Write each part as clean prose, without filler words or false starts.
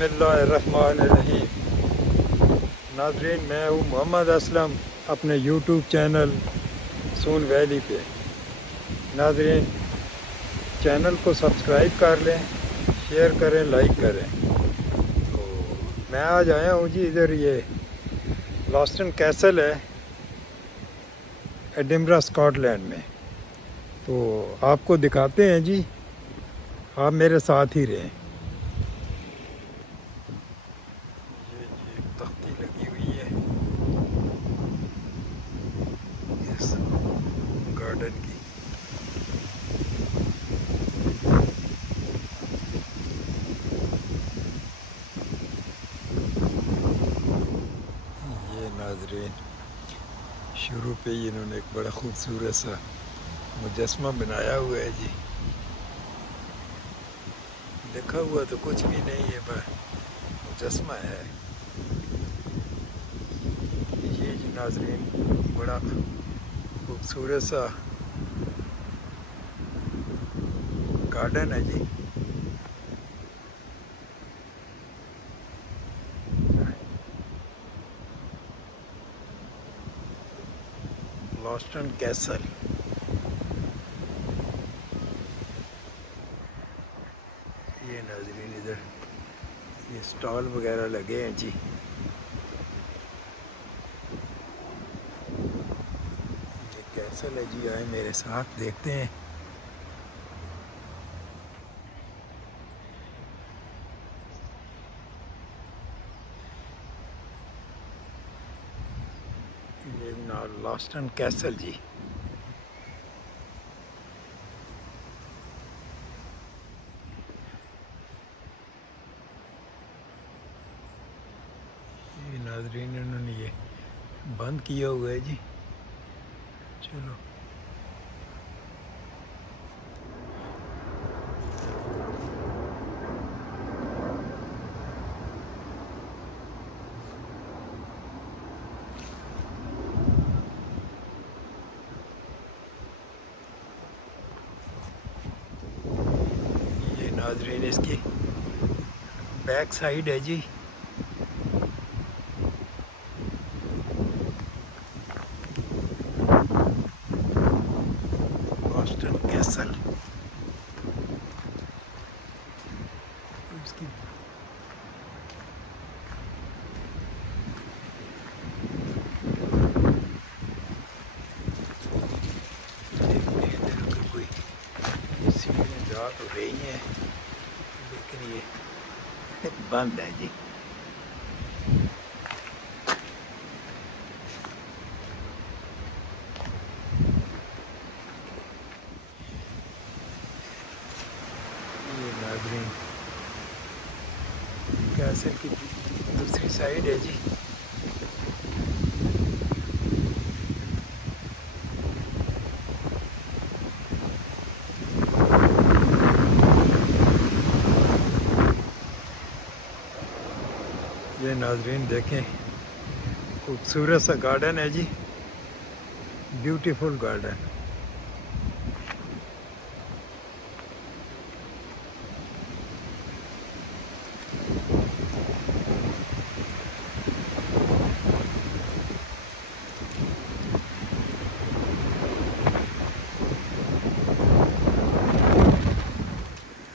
बिस्मिल्लाहिर्रहमानिर्रहीम। नाज़रीन, मैं हूँ मोहम्मद असलम अपने यूट्यूब चैनल सून वैली पे। नाज़रीन, चैनल को सब्सक्राइब कर लें, शेयर करें, लाइक करें। तो मैं आज आया हूँ जी, इधर ये लॉस्टन कैसल है एडिनबरा स्कॉटलैंड में। तो आपको दिखाते हैं जी, आप मेरे साथ ही रहें। तख्ती लगी हुई है इस गार्डन की। ये नाज़रीन, शुरू पे ही इन्होंने एक बड़ा खूबसूरत सा मुजस्मा बनाया हुआ है जी। लिखा हुआ तो कुछ भी नहीं है, पर मुजस्मा है ये जी। नाज़रीन, बड़ा खूबसूरत सा गार्डन है जी। लॉस्टन कैसल। ये नाज़रीन, इधर ये स्टॉल वगैरह लगे हैं जी। ये कैसल है जी, आए मेरे साथ देखते हैं। ये लॉस्टन कैसल जी। ये नाज़रीन, इन्होंने ये बंद किया हुआ है जी। चलो नाज़रीन, इसकी बैक साइड है जी। लॉस्टन कैसल। इसकी देखते हैं इधर अगर कोई सीढ़ियाँ जा तो रही हैं, लेकिन ये बंद है जी। ये नाज़रीन, कैसल की दूसरी साइड है जी। ये नाज़रीन देखें, खूबसूरत सा गार्डन है जी, ब्यूटीफुल गार्डन।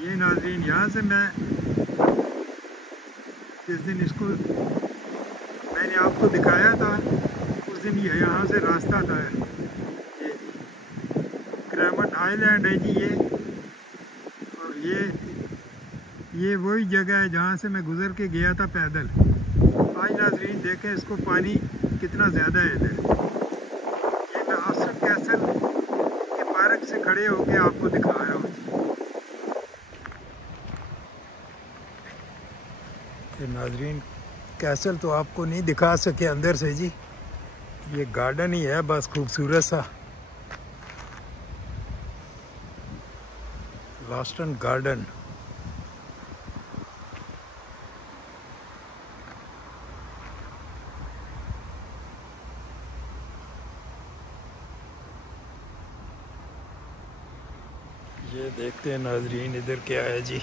ये नाज़रीन, यहाँ से मैं जिस दिन इसको मैंने आपको दिखाया था, उस दिन ये यहाँ से रास्ता था। ये क्रैमट आइलैंड है जी ये। और ये वही जगह है जहाँ से मैं गुज़र के गया था पैदल। आज नाज़रीन देखें इसको, पानी कितना ज़्यादा है इधर। ये मैं लॉस्टन कैसल के पार्क से खड़े होके आपको दिखा रहा हूँ। ये नाज़रीन, कैसल तो आपको नहीं दिखा सके अंदर से जी। ये गार्डन ही है बस, खूबसूरत सा लॉस्टन गार्डन। ये देखते हैं नाज़रीन, इधर क्या है जी।